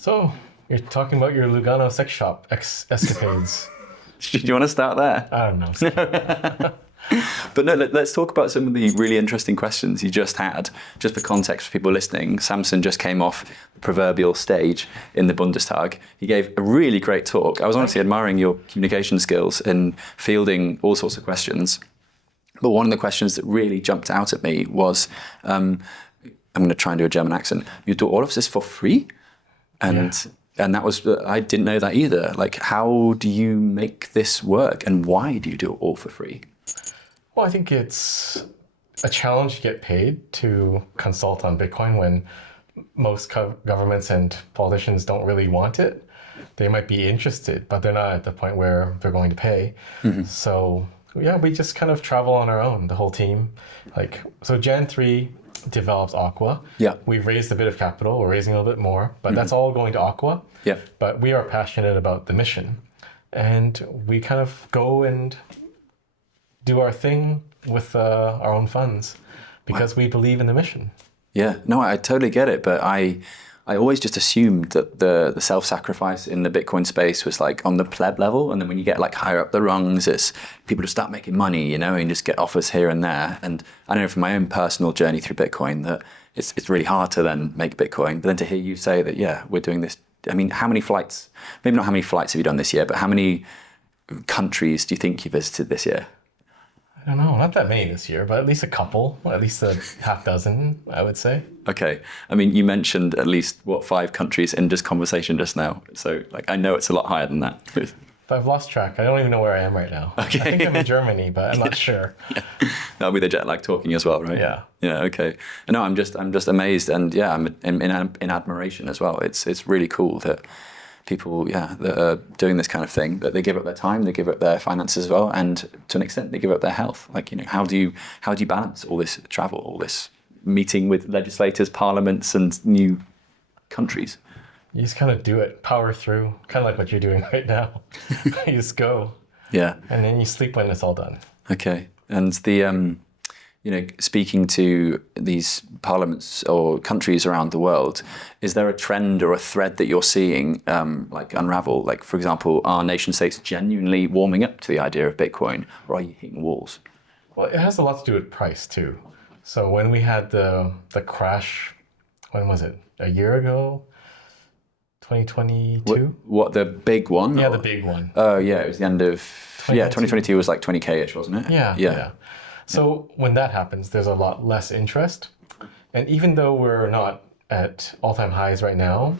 So, you're talking about your Lugano sex shop escapades. Do you want to start there? I don't know. But no, let's talk about some of the really interesting questions you just had. Just for context for people listening, Samson just came off the proverbial stage in the Bundestag. He gave a really great talk. I was honestly admiring your communication skills in fielding all sorts of questions. But one of the questions that really jumped out at me was, I'm going to try and do a German accent. You do all of this for free? And that was, I didn't know that either. Like, how do you make this work and why do you do it all for free? Well, I think it's a challenge to get paid to consult on Bitcoin when most governments and politicians don't really want it. They might be interested, but they're not at the point where they're going to pay. Mm-hmm. So yeah, we just kind of travel on our own, the whole team. So Jan 3 develops Aqua. Yeah. We've raised a bit of capital. We're raising a little bit more, but that's all going to Aqua. Yeah. But we are passionate about the mission. And we kind of go and do our thing with our own funds because we believe in the mission. Yeah, no, I totally get it. But I always just assumed that the self-sacrifice in the Bitcoin space was like on the pleb level. And then when you get like higher up the rungs, it's people just start making money, and just get offers here and there. And I know from my own personal journey through Bitcoin that it's really hard to then make Bitcoin. But then to hear you say that, yeah, we're doing this. I mean, how many flights, maybe not how many flights have you done this year, but how many countries do you think you visited this year? I don't know, not that many this year, but at least a couple, at least a half dozen, I would say. Okay. I mean, you mentioned at least, 5 countries in this conversation just now. So, I know it's a lot higher than that. But I've lost track. I don't even know where I am right now. Okay. I think I'm in Germany, but I'm not sure. Yeah. That'll be the jet lag talking as well, right? Yeah. Yeah, okay. No, I'm just amazed, and yeah, I'm in admiration as well. It's really cool that people, that are doing this kind of thing, that they give up their time, they give up their finances as well, and to an extent, they give up their health. How do you balance all this travel, all this meeting with legislators, parliaments, and new countries? You just kind of do it, power through, kind of like what you're doing right now. You just go. Yeah. And then you sleep when it's all done. Okay. And the speaking to these parliaments or countries around the world, is there a trend or a thread that you're seeing unravel? Like, for example, are nation states genuinely warming up to the idea of Bitcoin, or are you hitting walls? Well, it has a lot to do with price too. So when we had the crash, when was it? A year ago? 2022? What, the big one? Yeah, the big one. Oh, yeah, it was the end of... 2022 was like 20K-ish, wasn't it? Yeah. So when that happens, there's a lot less interest. And even though we're not at all-time highs right now,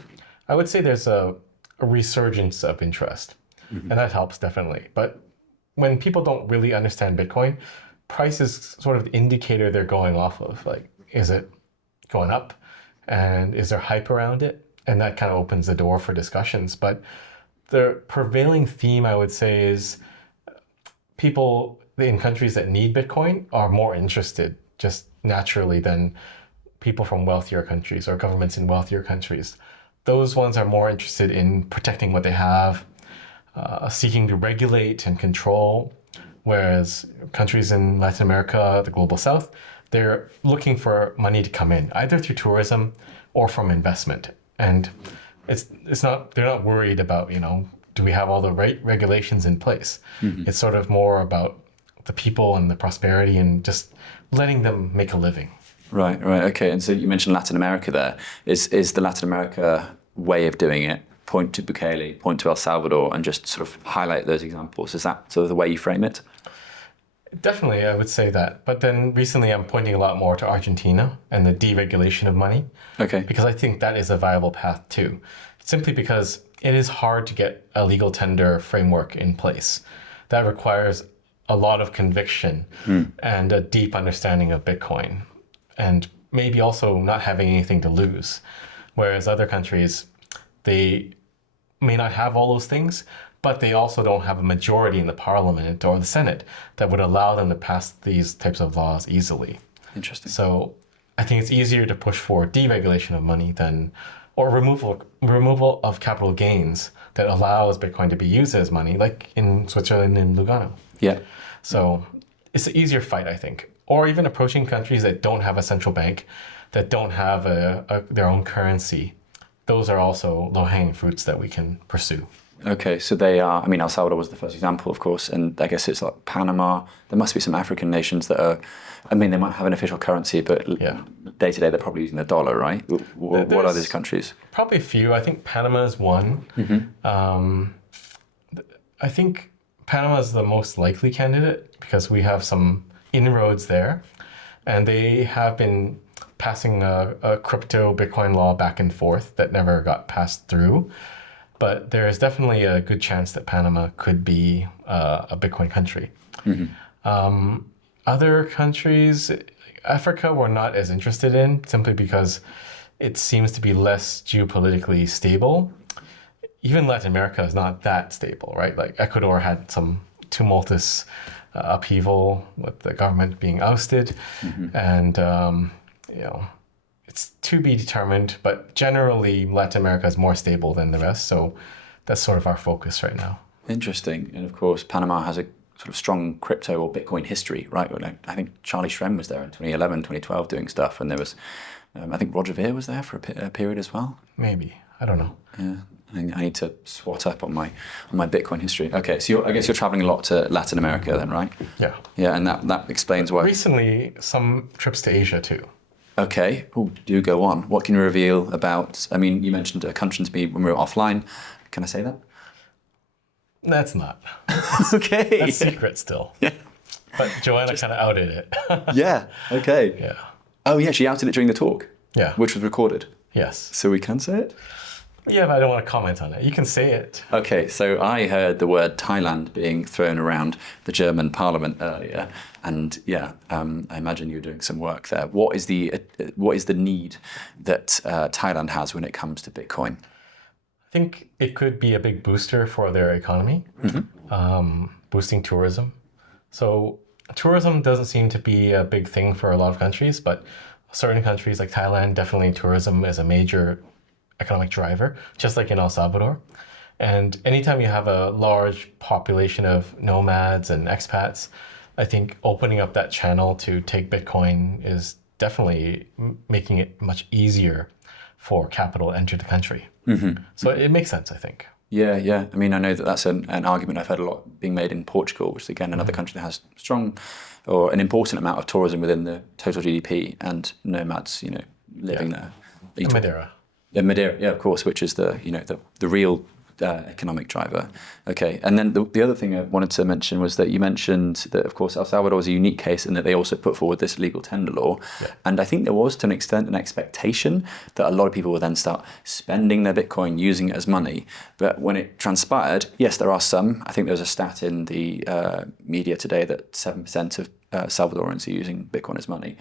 I would say there's a resurgence of interest. Mm-hmm. And that helps definitely. But when people don't really understand Bitcoin, price is sort of the indicator they're going off of. Like, is it going up? And is there hype around it? And that kind of opens the door for discussions. But the prevailing theme, I would say, is people in countries that need Bitcoin are more interested just naturally than people from wealthier countries or governments in wealthier countries. Those ones are more interested in protecting what they have, seeking to regulate and control, whereas countries in Latin America, the global south, they're looking for money to come in, either through tourism or from investment. And they're not worried about, do we have all the right regulations in place? Mm-hmm. It's sort of more about the people and the prosperity and just letting them make a living. Right. Okay. And so you mentioned Latin America there. Is the Latin America way of doing it, point to Bukele, point to El Salvador, and just sort of highlight those examples? Is that sort of the way you frame it? Definitely, I would say that. But then recently I'm pointing a lot more to Argentina and the deregulation of money. Okay. Because I think that is a viable path too. Simply because it is hard to get a legal tender framework in place. That requires a lot of conviction and a deep understanding of Bitcoin, and maybe also not having anything to lose. Whereas other countries, they may not have all those things, but they also don't have a majority in the parliament or the Senate that would allow them to pass these types of laws easily. Interesting. So I think it's easier to push for deregulation of money or removal of capital gains that allows Bitcoin to be used as money, like in Switzerland and Lugano. Yeah. So it's an easier fight, I think. Or even approaching countries that don't have a central bank, that don't have their own currency, those are also low-hanging fruits that we can pursue. Okay, so they are, I mean, El Salvador was the first example, of course, and I guess it's like Panama. There must be some African nations that are, I mean, they might have an official currency, but day to day they're probably using the dollar, right? What are these countries? Probably a few. I think Panama is one. I think Panama is the most likely candidate because we have some inroads there, and they have been passing a crypto Bitcoin law back and forth that never got passed through. But there is definitely a good chance that Panama could be a Bitcoin country. Other countries, Africa, we're not as interested in simply because it seems to be less geopolitically stable. Even Latin America is not that stable, right? Like Ecuador had some tumultuous upheaval with the government being ousted, and it's to be determined. But generally, Latin America is more stable than the rest, so that's sort of our focus right now. Interesting, and of course, Panama has a sort of strong crypto or Bitcoin history, right? I think Charlie Shrem was there in 2011, 2012 doing stuff, and there was, I think Roger Ver was there for a period as well. Maybe, I don't know. Yeah. I need to swat up on my Bitcoin history. Okay, so I guess you're traveling a lot to Latin America then, right? Yeah. Yeah, and that explains why. Recently, some trips to Asia too. Okay. Oh, do go on. What can you reveal about? I mean, you mentioned a country to me when we were offline. Can I say that? That's not. Okay. That's secret still. Yeah. But Joanna kind of outed it. Yeah. Okay. Yeah. Oh, yeah. She outed it during the talk. Yeah. Which was recorded. Yes. So we can say it. Yeah, but I don't want to comment on it. You can say it. Okay, so I heard the word Thailand being thrown around the German parliament earlier, and I imagine you're doing some work there. What is the need that Thailand has when it comes to Bitcoin? I think it could be a big booster for their economy, boosting tourism. So tourism doesn't seem to be a big thing for a lot of countries, but certain countries like Thailand, definitely tourism is a major economic driver, just like in El Salvador. And anytime you have a large population of nomads and expats, I think opening up that channel to take Bitcoin is definitely making it much easier for capital to enter the country. So it makes sense, I think. Yeah. I mean, I know that's an argument I've heard a lot being made in Portugal, which is, again, another country that has strong or an important amount of tourism within the total GDP and nomads, living there. Madeira. Yeah, Madeira, yeah, of course, which is the real economic driver. Okay, and then the other thing I wanted to mention was that you mentioned that, of course, El Salvador was a unique case in that they also put forward this legal tender law. Yeah. And I think there was, to an extent, an expectation that a lot of people would then start spending their Bitcoin, using it as money. But when it transpired, yes, there are some. I think there was a stat in the media today that 7% of Salvadorans are using Bitcoin as money.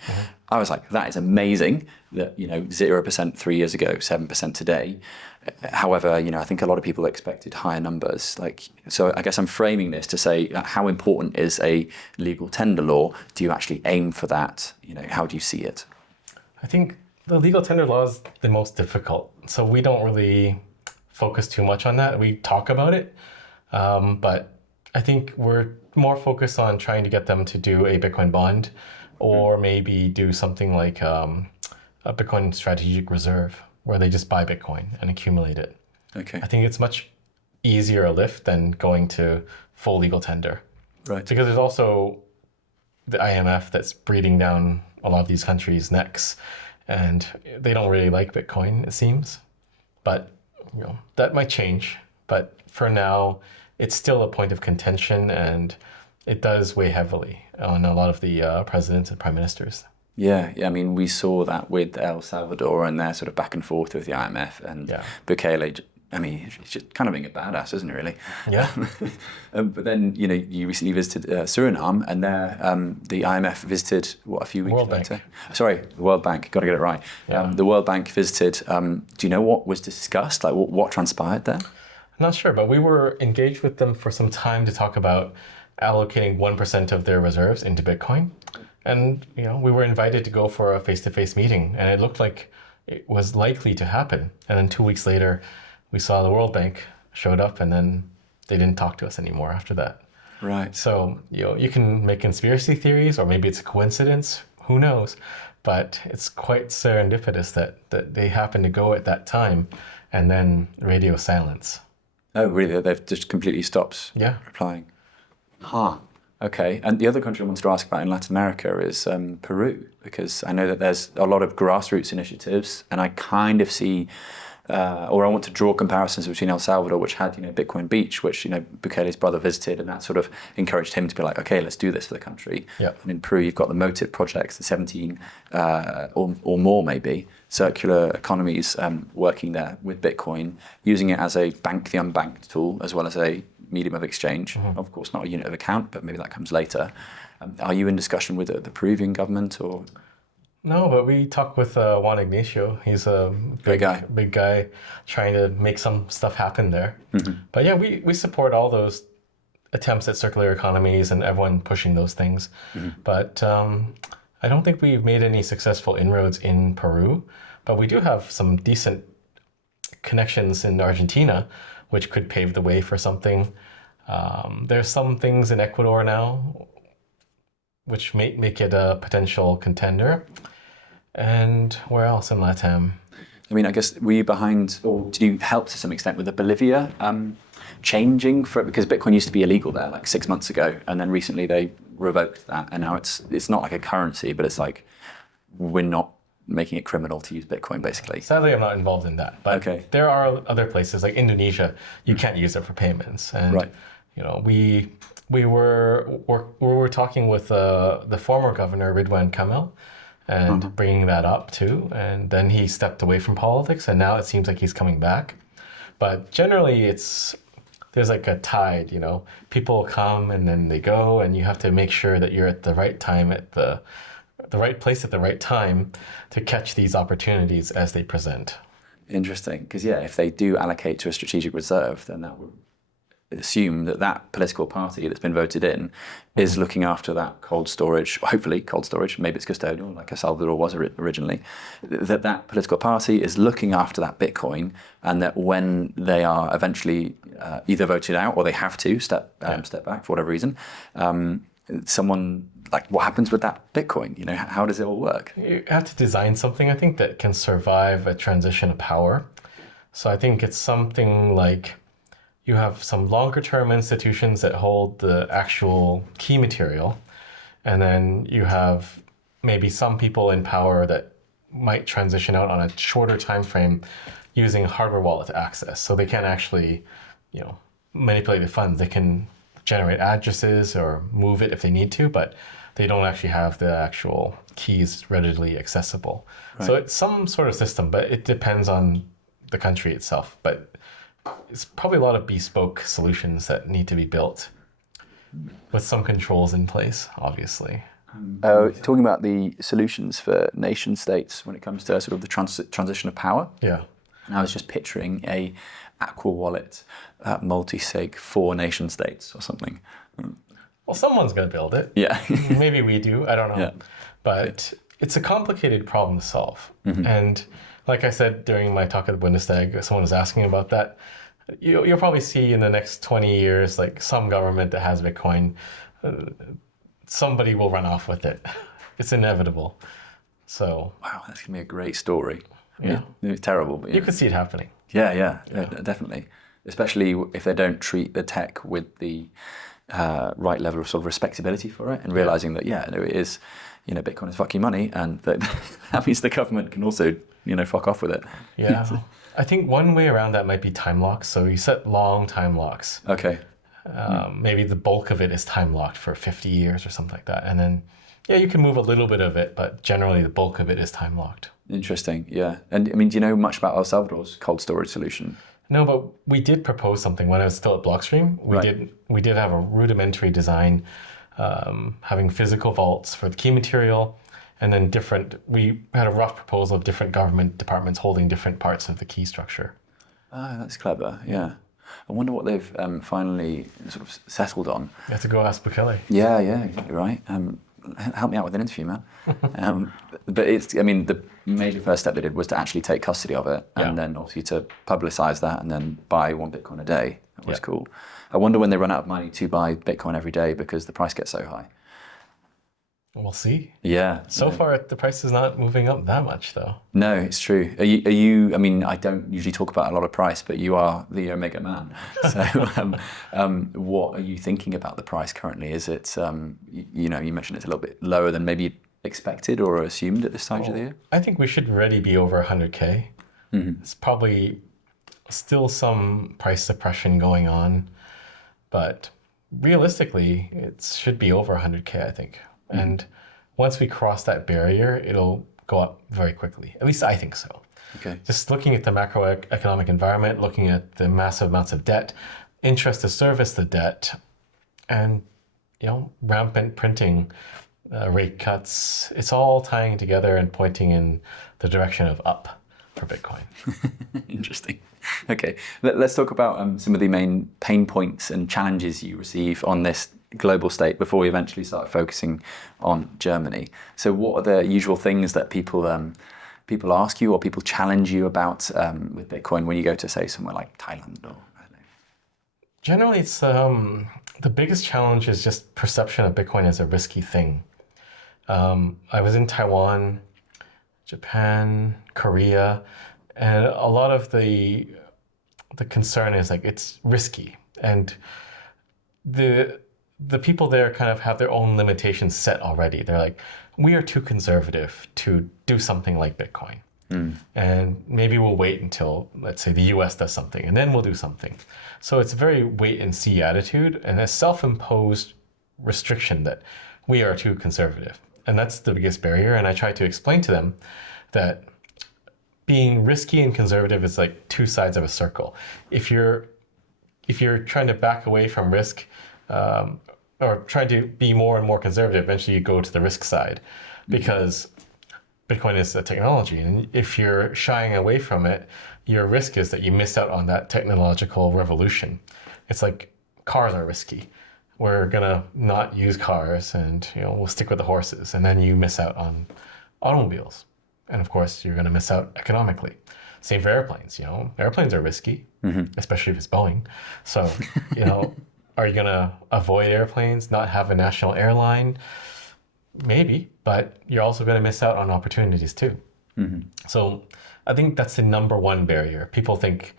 I was like, that is amazing that, 0% 3 years ago, 7% today. However, I think a lot of people expected higher numbers. So I guess I'm framing this to say, how important is a legal tender law? Do you actually aim for that? How do you see it? I think the legal tender law is the most difficult. So we don't really focus too much on that. We talk about it, but I think we're more focused on trying to get them to do a Bitcoin bond, or maybe do something like a Bitcoin strategic reserve, where they just buy Bitcoin and accumulate it. Okay. I think it's much easier a lift than going to full legal tender. Right. Because there's also the IMF that's breathing down a lot of these countries' necks, and they don't really like Bitcoin, it seems. But that might change. But for now, it's still a point of contention, and it does weigh heavily on a lot of the presidents and prime ministers. Yeah. I mean, we saw that with El Salvador and their sort of back and forth with the IMF and Bukele. I mean, he's just kind of being a badass, isn't he, really? Yeah. But then, you recently visited Suriname, and there the IMF visited, a few weeks World later? Bank. Sorry, the World Bank. Got to get it right. Yeah. The World Bank visited. Do you know what was discussed? Like, what transpired there? I'm not sure, but we were engaged with them for some time to talk about allocating 1% of their reserves into Bitcoin. And, we were invited to go for a face-to-face meeting, and it looked like it was likely to happen. And then 2 weeks later, we saw the World Bank showed up, and then they didn't talk to us anymore after that. Right. So, you can make conspiracy theories, or maybe it's a coincidence, who knows? but it's quite serendipitous that they happen to go at that time, and then radio silence. Oh, really? They've just completely stopped replying. Huh. Okay. And the other country I wanted to ask about in Latin America is Peru, because I know that there's a lot of grassroots initiatives, and I kind of see, or I want to draw comparisons between El Salvador, which had, Bitcoin Beach, which, Bukele's brother visited, and that sort of encouraged him to be like, okay, let's do this for the country. Yeah. And in Peru, you've got the Motive projects, the 17 or more maybe, circular economies working there with Bitcoin, using it as a bank the unbanked tool, as well as a medium of exchange. Of course, not a unit of account, but maybe that comes later. Are you in discussion with the Peruvian government or? No, but we talked with Juan Ignacio. He's a big guy trying to make some stuff happen there. But yeah, we support all those attempts at circular economies and everyone pushing those things. But I don't think we've made any successful inroads in Peru, but we do have some decent connections in Argentina, which could pave the way for something. There's some things in Ecuador now, which may make it a potential contender. And where else in LATAM? I mean, I guess were you behind, or did you help to some extent with the Bolivia changing because Bitcoin used to be illegal there like 6 months ago, and then recently they revoked that, and now it's not like a currency, but it's like we're not making it criminal to use Bitcoin, basically. Sadly, I'm not involved in that. But there are other places like Indonesia. You can't use it for payments, and we were talking with the former governor Ridwan Kamil, and bringing that up too. And then he stepped away from politics, and now it seems like he's coming back. But generally, there's like a tide. People come and then they go, and you have to make sure that you're at the right time at the right place at the right time to catch these opportunities as they present. Interesting, because if they do allocate to a strategic reserve, then that would assume that political party that's been voted in is looking after that cold storage, hopefully cold storage, maybe it's custodial like El Salvador was originally, that political party is looking after that Bitcoin, and that when they are eventually either voted out or they have to step back for whatever reason, someone, like, what happens with that Bitcoin? How does it all work? You have to design something, I think, that can survive a transition of power. So I think it's something like you have some longer term institutions that hold the actual key material, and then you have maybe some people in power that might transition out on a shorter time frame using hardware wallet access. So they can't actually, manipulate the funds. They can generate addresses or move it if they need to, but they don't actually have the actual keys readily accessible. Right. So it's some sort of system, but it depends on the country itself. But it's probably a lot of bespoke solutions that need to be built with some controls in place, obviously. Talking about the solutions for nation states when it comes to sort of the transition of power. Yeah. And I was just picturing a Aqua wallet multi-sig for nation states or something. Well, someone's going to build it. Yeah. Maybe we do. I don't know. Yeah. But it's a complicated problem to solve. And like I said during my talk at the Bundestag, someone was asking about that. You'll probably see in the next 20 years, like some government that has Bitcoin, somebody will run off with it. It's inevitable. So. Wow, that's going to be a great story. Yeah. It's terrible. But, you could see it happening. Yeah, definitely. Especially if they don't treat the tech with the right level of sort of respectability for it, and realizing that, it is, Bitcoin is fucking money, and that means the government can also, fuck off with it. Yeah. I think one way around that might be time locks. So you set long time locks. Okay. Maybe the bulk of it is time locked for 50 years or something like that. And then, you can move a little bit of it, but generally the bulk of it is time locked. Interesting. Yeah. And I mean, do you know much about El Salvador's cold storage solution? No, but we did propose something when I was still at Blockstream. We did have a rudimentary design, having physical vaults for the key material, and then we had a rough proposal of different government departments holding different parts of the key structure. Oh, that's clever, yeah. I wonder what they've finally sort of settled on. You have to go ask Bukele. Yeah, exactly right. Help me out with an interview, man. But the major first step they did was to actually take custody of it, and then obviously to publicize that and then buy 1 Bitcoin a day. That was cool. I wonder when they run out of money to buy Bitcoin every day because the price gets so high. We'll see. Yeah. So far, the price is not moving up that much, though. No, it's true. Are you, I mean, I don't usually talk about a lot of price, but you are the Omega man. So what are you thinking about the price currently? Is it, you mentioned it's a little bit lower than maybe expected or assumed at this stage of the year? I think we should already be over 100K. It's probably still some price suppression going on, but realistically, it should be over 100K, I think. And once we cross that barrier, it'll go up very quickly. At least I think so. Okay. Just looking at the macroeconomic environment, looking at the massive amounts of debt, interest to service the debt, and rampant printing, rate cuts, it's all tying together and pointing in the direction of up for Bitcoin. Interesting. Okay, let's talk about some of the main pain points and challenges you receive on this global state before we eventually start focusing on Germany. So what are the usual things that people ask you or people challenge you about with Bitcoin when you go to, say, somewhere like Thailand or I don't know? Generally, it's the biggest challenge is just perception of Bitcoin as a risky thing. I was in Taiwan, Japan, Korea, and a lot of the concern is like it's risky, and the people there kind of have their own limitations set already. They're like, we are too conservative to do something like Bitcoin. And maybe we'll wait until, let's say, the US does something, and then we'll do something. So it's a very wait and see attitude and a self-imposed restriction that we are too conservative. And that's the biggest barrier. And I try to explain to them that being risky and conservative is like two sides of a circle. If you're trying to back away from risk, or trying to be more and more conservative, eventually you go to the risk side, because Bitcoin is a technology. And if you're shying away from it, your risk is that you miss out on that technological revolution. It's like cars are risky. We're gonna not use cars and we'll stick with the horses, and then you miss out on automobiles. And of course, you're gonna miss out economically. Same for airplanes. Airplanes are risky, especially if it's Boeing. So, are you gonna avoid airplanes, not have a national airline? Maybe, but you're also gonna miss out on opportunities too. So I think that's the number one barrier. People think,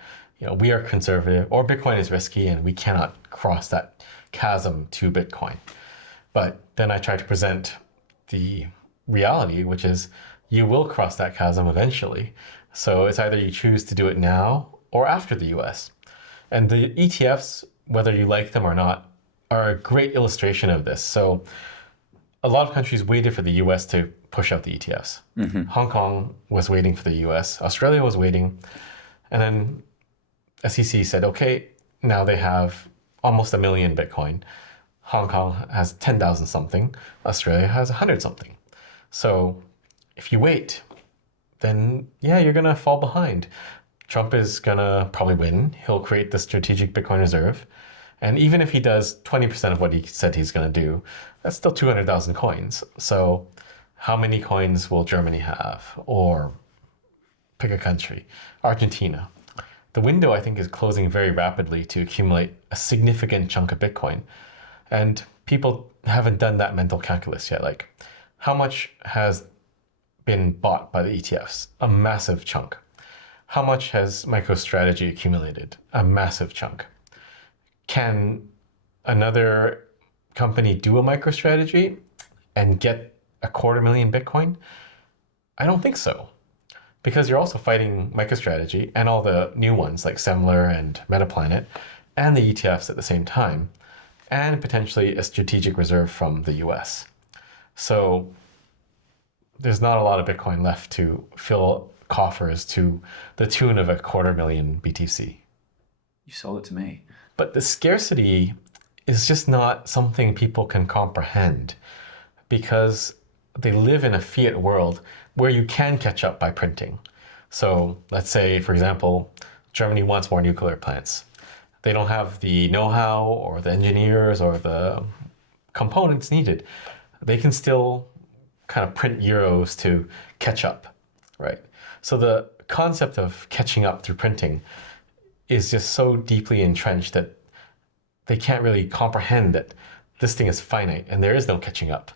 we are conservative or Bitcoin is risky and we cannot cross that chasm to Bitcoin. But then I try to present the reality, which is you will cross that chasm eventually. So it's either you choose to do it now or after the US. And the ETFs, whether you like them or not, are a great illustration of this. So a lot of countries waited for the US to push out the ETFs. Hong Kong was waiting for the US. Australia was waiting. And then SEC said, okay, now they have almost 1 million Bitcoin. Hong Kong has 10,000 something. Australia has 100 something. So if you wait, then you're gonna fall behind. Trump is gonna probably win. He'll create the strategic Bitcoin reserve. And even if he does 20% of what he said he's gonna do, that's still 200,000 coins. So how many coins will Germany have? Or pick a country, Argentina. The window, I think, is closing very rapidly to accumulate a significant chunk of Bitcoin. And people haven't done that mental calculus yet. Like, how much has been bought by the ETFs? A massive chunk. How much has MicroStrategy accumulated? A massive chunk. Can another company do a MicroStrategy and get 250,000 Bitcoin? I don't think so. Because you're also fighting MicroStrategy and all the new ones like Semler and Metaplanet and the ETFs at the same time, and potentially a strategic reserve from the US. So there's not a lot of Bitcoin left to fill coffers to the tune of 250,000 BTC. You sold it to me. But the scarcity is just not something people can comprehend, because they live in a fiat world where you can catch up by printing. So let's say, for example, Germany wants more nuclear plants. They don't have the know-how or the engineers or the components needed. They can still kind of print euros to catch up, right? So the concept of catching up through printing is just so deeply entrenched that they can't really comprehend that this thing is finite and there is no catching up.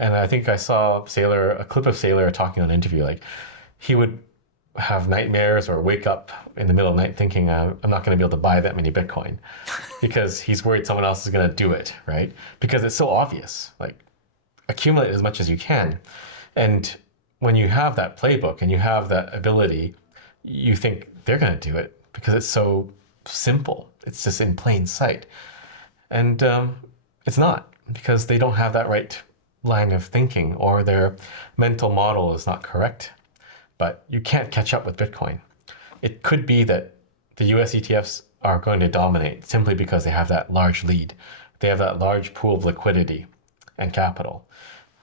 And I think I saw a clip of Saylor talking on an interview, like he would have nightmares or wake up in the middle of the night thinking, I'm not going to be able to buy that many Bitcoin because he's worried someone else is going to do it, right? Because it's so obvious, like accumulate as much as you can. And when you have that playbook and you have that ability, you think they're going to do it because it's so simple. It's just in plain sight. And it's not, because they don't have that right line of thinking, or their mental model is not correct. But you can't catch up with Bitcoin. It could be that the US ETFs are going to dominate simply because they have that large lead. They have that large pool of liquidity and capital.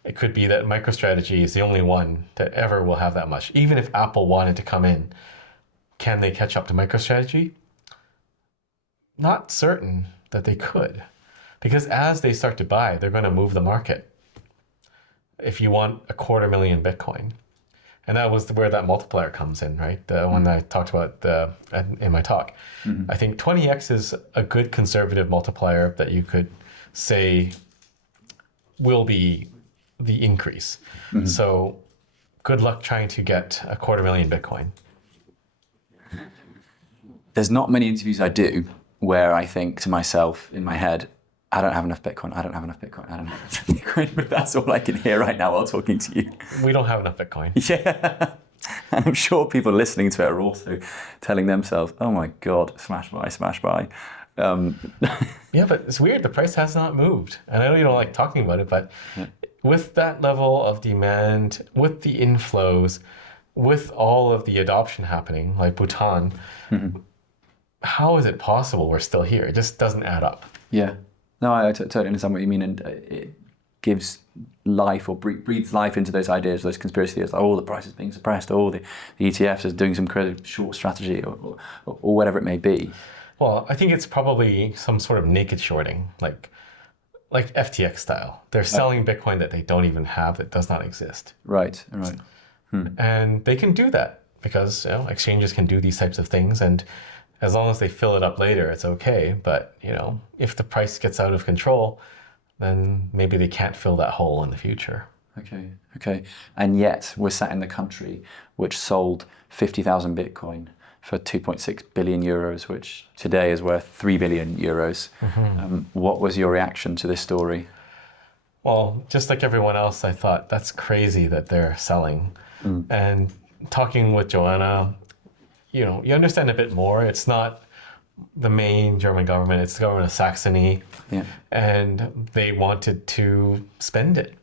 It could be that MicroStrategy is the only one that ever will have that much. Even if Apple wanted to come in, can they catch up to MicroStrategy? Not certain that they could. Because as they start to buy, they're going to move the market. If you want 250,000 Bitcoin. And that was where that multiplier comes in, right? The one that I talked about in my talk. I think 20x is a good conservative multiplier that you could say will be the increase. So good luck trying to get 250,000 Bitcoin. There's not many interviews I do where I think to myself in my head, I don't have enough Bitcoin, I don't have enough Bitcoin, I don't have enough Bitcoin, but that's all I can hear right now while talking to you. We don't have enough Bitcoin. Yeah. And I'm sure people listening to it are also telling themselves, oh my God, smash buy, smash buy. Yeah, but it's weird. The price has not moved. And I know you don't like talking about it, but with that level of demand, with the inflows, with all of the adoption happening, like Bhutan, how is it possible we're still here? It just doesn't add up. Yeah. No, I totally understand what you mean, and it gives life or breathes life into those ideas, those conspiracy theories, like, oh, the price is being suppressed, or the ETFs is doing some crazy short strategy, or whatever it may be. Well, I think it's probably some sort of naked shorting, like FTX style. They're selling Bitcoin that they don't even have, that does not exist. Right. And they can do that because exchanges can do these types of things, and as long as they fill it up later, it's okay. But if the price gets out of control, then maybe they can't fill that hole in the future. Okay. And yet we're sat in the country which sold 50,000 Bitcoin for 2.6 billion euros, which today is worth 3 billion euros. What was your reaction to this story? Well, just like everyone else, I thought that's crazy that they're selling. And talking with Joanna, you understand a bit more. It's not the main German government, it's the government of Saxony. Yeah. And they wanted to spend it.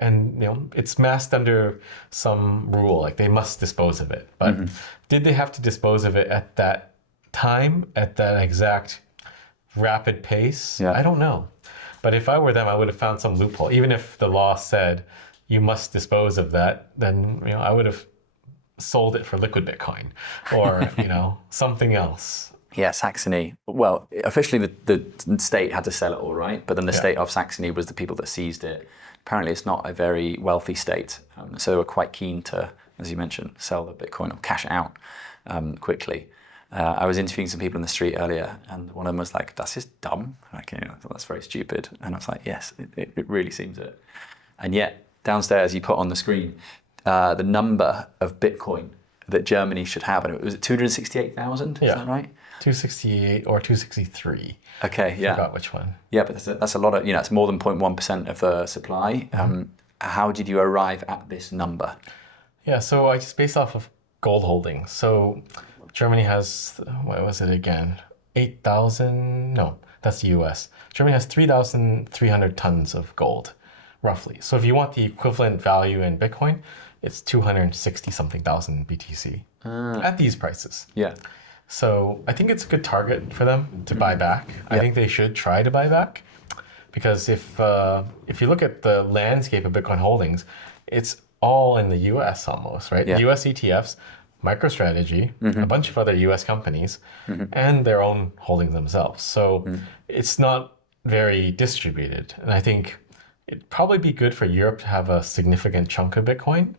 And it's masked under some rule, like they must dispose of it. But did they have to dispose of it at that time, at that exact rapid pace? Yeah. I don't know. But if I were them, I would have found some loophole. Even if the law said you must dispose of that, then I would have sold it for liquid Bitcoin or something else. Yeah, Saxony. Well, officially the state had to sell it all, right? But then the state of Saxony was the people that seized it. Apparently it's not a very wealthy state. So they were quite keen to, as you mentioned, sell the Bitcoin or cash out quickly. I was interviewing some people in the street earlier, and one of them was like, "Das ist dumm." Like, I thought that's very stupid. And I was like, yes, it really seems it. And yet, downstairs you put on the screen the number of Bitcoin that Germany should have, and it was 268,000. Is that right? 268 or 263. Okay, yeah. I forgot which one. Yeah, but that's a lot of, it's more than 0.1% of the supply. How did you arrive at this number? Yeah, so I just based off of gold holdings. So Germany has, what was it again? 8,000? No, that's the US. Germany has 3,300 tons of gold, roughly. So if you want the equivalent value in Bitcoin, it's 260 something thousand BTC at these prices. Yeah. So I think it's a good target for them to buy back. I think they should try to buy back, because if you look at the landscape of Bitcoin holdings, it's all in the US almost, right? Yeah. US ETFs, MicroStrategy, a bunch of other US companies, and their own holdings themselves. So it's not very distributed. And I think it'd probably be good for Europe to have a significant chunk of Bitcoin.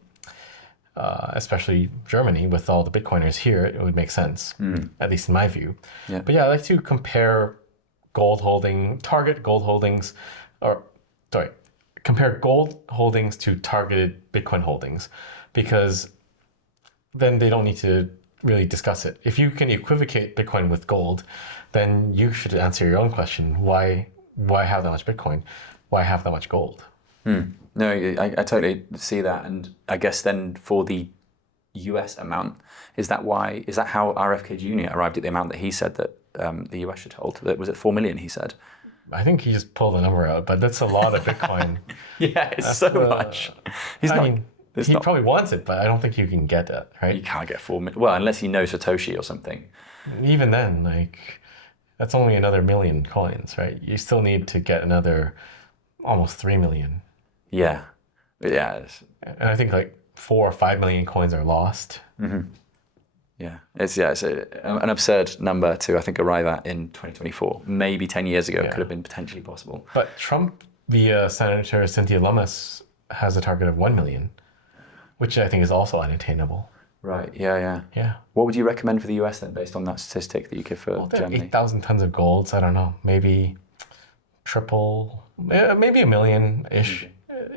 Especially Germany, with all the Bitcoiners here, it would make sense, at least in my view. Yeah. But yeah, I like to compare target gold holdings, compare gold holdings to targeted Bitcoin holdings, because then they don't need to really discuss it. If you can equivocate Bitcoin with gold, then you should answer your own question. Why have that much Bitcoin? Why have that much gold? No, I totally see that. And I guess then for the US amount, is that how RFK Jr. arrived at the amount that he said that the US should hold? Was it 4 million, he said? I think he just pulled the number out, but that's a lot of Bitcoin. Yeah, it's so much. He probably wants it, but I don't think you can get that, right? You can't get 4 million. Well, unless you know Satoshi or something. Even then, like, that's only another million coins, right? You still need to get another almost 3 million. Yeah. Yeah. And I think like 4 or 5 million coins are lost. Mm-hmm. Yeah. It's an absurd number to, I think, arrive at in 2024. Maybe 10 years ago, it could have been potentially possible. But Trump, via Senator Cynthia Lummis, has a target of 1 million, which I think is also unattainable. Right. Yeah. What would you recommend for the US then, based on that statistic that you give for Germany? 8,000 tons of golds. I don't know. Maybe triple, maybe 1 million-ish.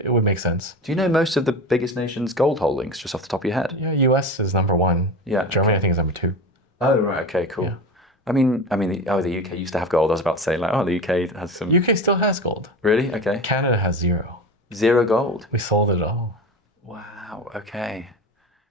It would make sense. Do you know most of the biggest nations' gold holdings, just off the top of your head? Yeah, US is number 1. Yeah. Germany, I think, is number 2. Oh, right. Okay, cool. Yeah. I mean, the UK used to have gold. I was about to say, the UK has some... UK still has gold. Really? Okay. Canada has 0. 0 gold? We sold it all. Wow, okay.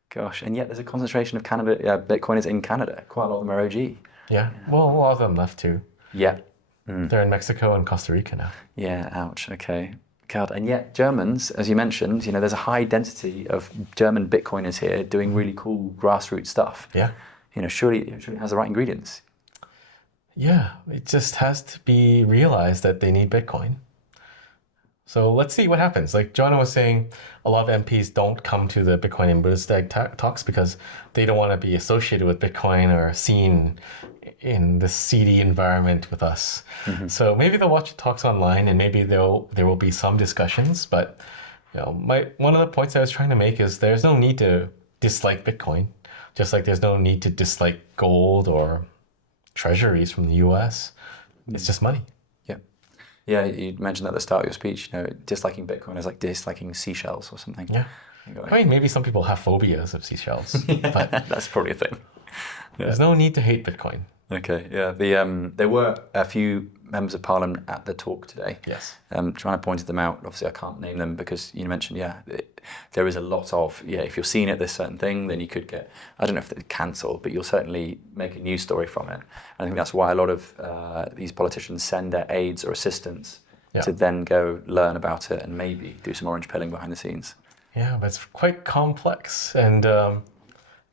Gosh, and yet there's a concentration of Bitcoiners in Canada. Quite a lot of them are OG. Yeah, well, a lot of them left too. Yeah. They're in Mexico and Costa Rica now. Yeah, ouch, okay. God, and yet Germans, as you mentioned, there's a high density of German Bitcoiners here doing really cool grassroots stuff. Yeah. Surely it has the right ingredients. Yeah, it just has to be realized that they need Bitcoin. So let's see what happens. Like Joanna was saying, a lot of MPs don't come to the Bitcoin and Bundestag talks because they don't want to be associated with Bitcoin or seen in this seedy environment with us. Mm-hmm. So maybe they'll watch the talks online and maybe there will be some discussions. But one of the points I was trying to make is there's no need to dislike Bitcoin, just like there's no need to dislike gold or treasuries from the US. It's just money. Yeah, you mentioned at the start of your speech, disliking Bitcoin is like disliking seashells or something. Yeah. I mean, maybe some people have phobias of seashells. But that's probably a thing. There's no need to hate Bitcoin. Okay, yeah. There were a few members of Parliament at the talk today. Yes. Trying to point them out. Obviously, I can't name them because you mentioned, there is a lot of, if you're seen at this certain thing, then you could get, I don't know if they're cancelled, but you'll certainly make a news story from it. And I think that's why a lot of these politicians send their aides or assistants to then go learn about it and maybe do some orange pilling behind the scenes. Yeah, but it's quite complex. And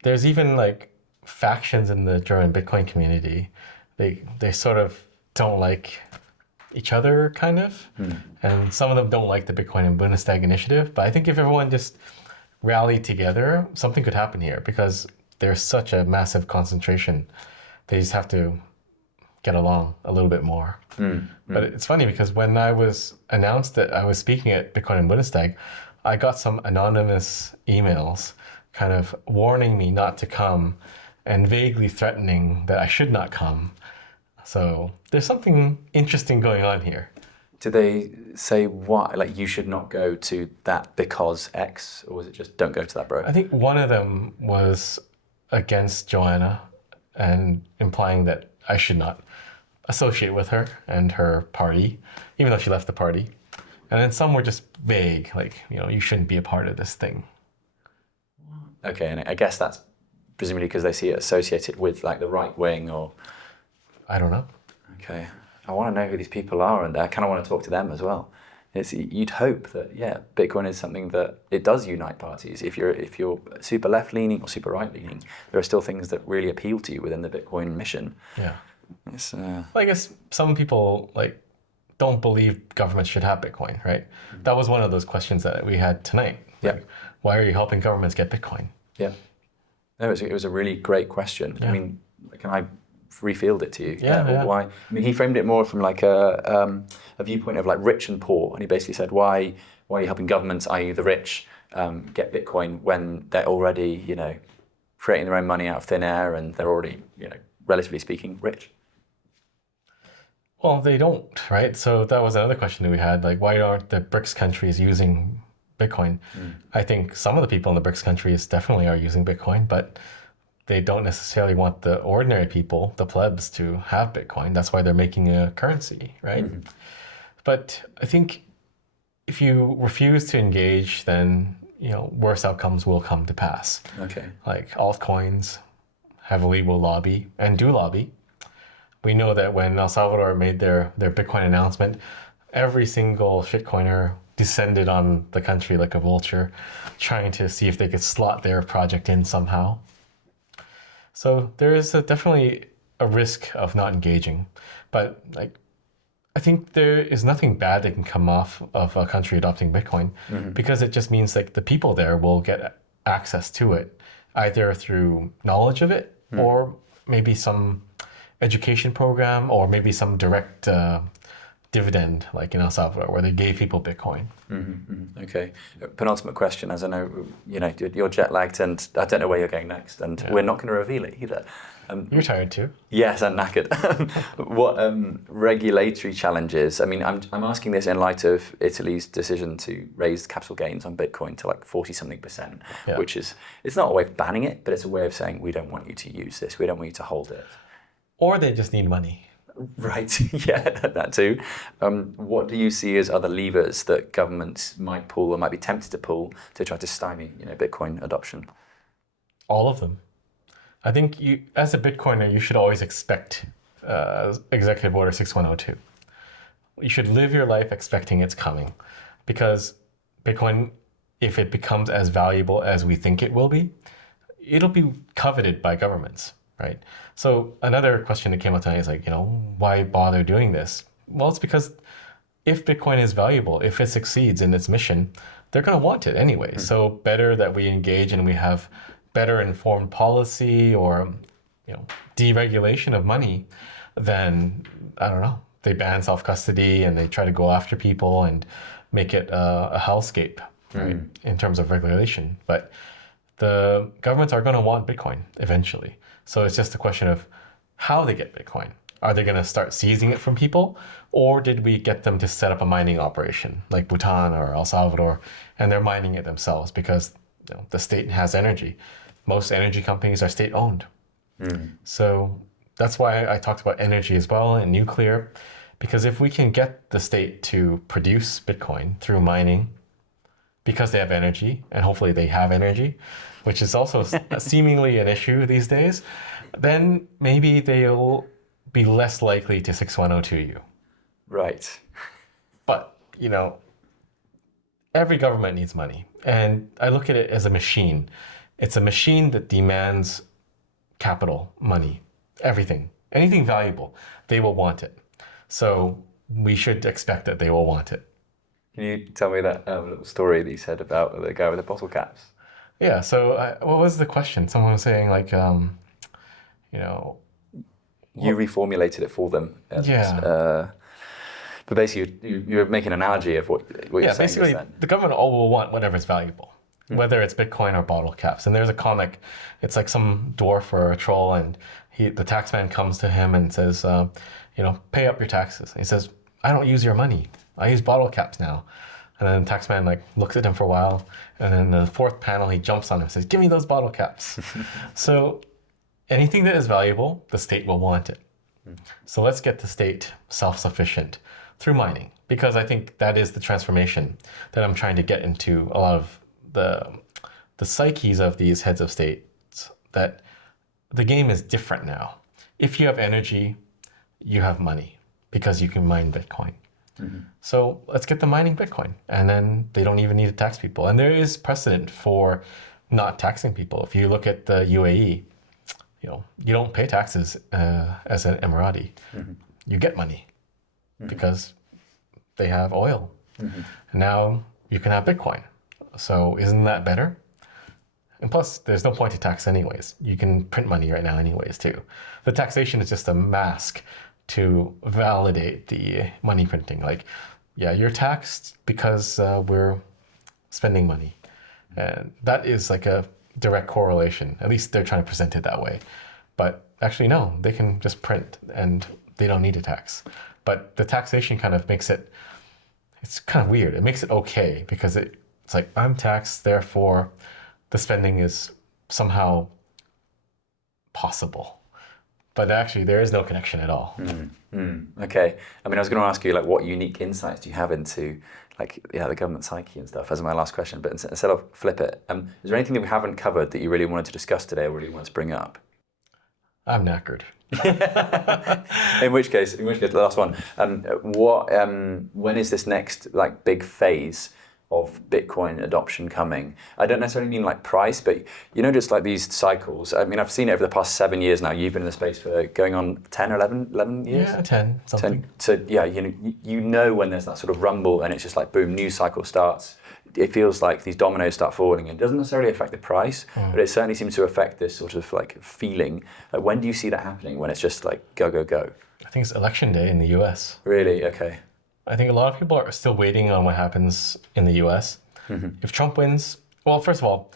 there's even like factions in the German Bitcoin community. They sort of don't like each other, kind of. And some of them don't like the Bitcoin and Bundestag initiative. But I think if everyone just rallied together, something could happen here because there's such a massive concentration. They just have to get along a little bit more. But it's funny because when I was announced that I was speaking at Bitcoin and Bundestag, I got some anonymous emails kind of warning me not to come and vaguely threatening that I should not come. So there's something interesting going on here. Did they say why? Like, you should not go to that because X, or was it just don't go to that, bro? I think one of them was against Joanna and implying that I should not associate with her and her party, even though she left the party. And then some were just vague, like, you shouldn't be a part of this thing. Okay, and I guess that's presumably because they see it associated with like the right wing or... I don't know. Okay. I want to know who these people are and I kind of want to talk to them as well. You'd hope that, Bitcoin is something that it does unite parties. If you're super left-leaning or super right-leaning, there are still things that really appeal to you within the Bitcoin mission. Yeah. Well, I guess some people don't believe governments should have Bitcoin, right? Mm-hmm. That was one of those questions that we had tonight. Yeah. Why are you helping governments get Bitcoin? Yeah. No, it was a really great question. Yeah. I mean, can I refield it to you? Yeah. Why? I mean, he framed it more from like a viewpoint of like rich and poor, and he basically said, why are you helping governments, i.e. the rich, get Bitcoin when they're already, creating their own money out of thin air and they're already, relatively speaking, rich? Well, they don't, right? So that was another question that we had, like, why aren't the BRICS countries using Bitcoin? I think some of the people in the BRICS countries definitely are using Bitcoin, but they don't necessarily want the ordinary people, the plebs, to have Bitcoin. That's why they're making a currency, right? But I think if you refuse to engage, then worse outcomes will come to pass. Okay. Like altcoins heavily will lobby and do lobby. We know that when El Salvador made their Bitcoin announcement, every single shitcoiner descended on the country like a vulture, trying to see if they could slot their project in somehow. So there is definitely a risk of not engaging. But I think there is nothing bad that can come off of a country adopting Bitcoin, because it just means like the people there will get access to it, either through knowledge of it or maybe some education program, or maybe some direct dividend, like in El Salvador, where they gave people Bitcoin. Okay. Penultimate question, as I know, you're jet lagged, and I don't know where you're going next, and we're not going to reveal it either. You're tired too. Yes, and knackered. What regulatory challenges? I mean, I'm asking this in light of Italy's decision to raise capital gains on Bitcoin to like 40-something%, which is, it's not a way of banning it, but it's a way of saying, we don't want you to use this, we don't want you to hold it. Or they just need money. Right, yeah, that too. What do you see as other levers that governments might pull or might be tempted to pull to try to stymie, Bitcoin adoption? All of them. I think you, as a Bitcoiner, you should always expect Executive Order 6102. You should live your life expecting it's coming, because Bitcoin, if it becomes as valuable as we think it will be, it'll be coveted by governments, right? So another question that came up tonight is like, why bother doing this? Well, it's because if Bitcoin is valuable, if it succeeds in its mission, they're going to want it anyway. So better that we engage and we have better informed policy or deregulation of money than, I don't know, they ban self-custody and they try to go after people and make it a hellscape, right, in terms of regulation. But the governments are going to want Bitcoin eventually. So it's just a question of how they get Bitcoin. Are they going to start seizing it from people? Or did we get them to set up a mining operation like Bhutan or El Salvador, and they're mining it themselves because the state has energy. Most energy companies are state-owned. So that's why I talked about energy as well and nuclear, because if we can get the state to produce Bitcoin through mining, because they have energy, and hopefully they have energy, which is also seemingly an issue these days, then maybe they'll be less likely to 6102 you. Right. But, every government needs money. And I look at it as a machine. It's a machine that demands capital, money, everything. Anything valuable, they will want it. So we should expect that they will want it. Can you tell me that little story that you said about the guy with the bottle caps? Yeah, so what was the question? Someone was saying like, You reformulated it for them. And, but basically, you're making an analogy of what you're saying. Basically, the government all will want whatever's valuable, whether it's Bitcoin or bottle caps. And there's a comic, it's like some dwarf or a troll, and the taxman comes to him and says, pay up your taxes. And he says, I don't use your money. I use bottle caps now. And then the taxman looks at him for a while, and then the fourth panel, he jumps on him and says, give me those bottle caps. So anything that is valuable, the state will want it. So let's get the state self-sufficient through mining, because I think that is the transformation that I'm trying to get into a lot of the psyches of these heads of states, that the game is different now. If you have energy, you have money because you can mine Bitcoin. So let's get them mining Bitcoin, and then they don't even need to tax people. And there is precedent for not taxing people. If you look at the UAE, you don't pay taxes as an Emirati. You get money because they have oil. And now you can have Bitcoin. So isn't that better? And plus, there's no point to tax anyways. You can print money right now anyways too. The taxation is just a mask to validate the money printing. Like, yeah, you're taxed because we're spending money. And that is like a direct correlation. At least they're trying to present it that way. But actually, no, they can just print and they don't need a tax. But the taxation kind of makes it, it's kind of weird. It makes it okay because it's like, I'm taxed, therefore the spending is somehow possible. But actually, there is no connection at all. Okay. I mean, I was going to ask you, like, what unique insights do you have into, like, the government psyche and stuff as my last question, but instead of flip it, is there anything that we haven't covered that you really wanted to discuss today or really wanted to bring up? I'm knackered. in which case, the last one. When is this next, like, big phase of Bitcoin adoption coming? I don't necessarily mean like price, but just like these cycles. I mean, I've seen it over the past 7 years now. You've been in the space for going on 10 or 11 years? Yeah, 10, something. 10. So yeah, you know when there's that sort of rumble and it's just like boom, new cycle starts. It feels like these dominoes start falling, and it doesn't necessarily affect the price, but it certainly seems to affect this sort of like feeling. When do you see that happening, when it's just like go, go, go? I think it's election day in the US. Really? Okay. I think a lot of people are still waiting on what happens in the US. If Trump wins, well, first of all,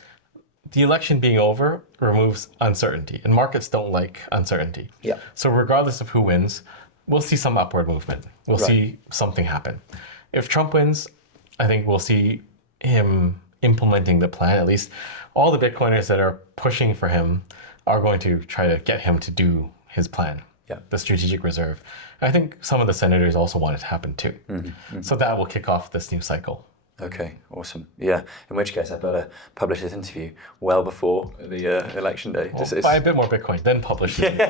the election being over removes uncertainty, and markets don't like uncertainty. Yeah. So regardless of who wins, we'll see some upward movement. We'll see something happen. If Trump wins, I think we'll see him implementing the plan. At least all the Bitcoiners that are pushing for him are going to try to get him to do his plan. Yeah. The strategic reserve. And I think some of the senators also want it to happen too. So that will kick off this new cycle. Okay, awesome. Yeah, in which case I better publish this interview well before the election day. Well, buy a bit more Bitcoin, then publish it.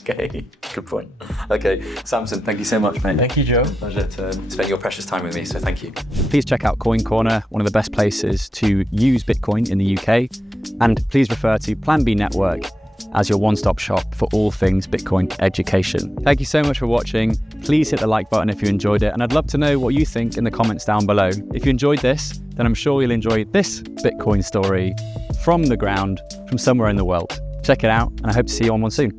Okay, good point. Okay, Samson, thank you so much, mate. Thank you, Joe. Pleasure to spend your precious time with me, so thank you. Please check out Coin Corner, one of the best places to use Bitcoin in the UK. And please refer to Plan B Network as your one-stop shop for all things Bitcoin education. Thank you so much for watching. Please hit the like button if you enjoyed it, and I'd love to know what you think in the comments down below. If you enjoyed this, then I'm sure you'll enjoy this Bitcoin story from the ground, from somewhere in the world. Check it out, and I hope to see you on one soon.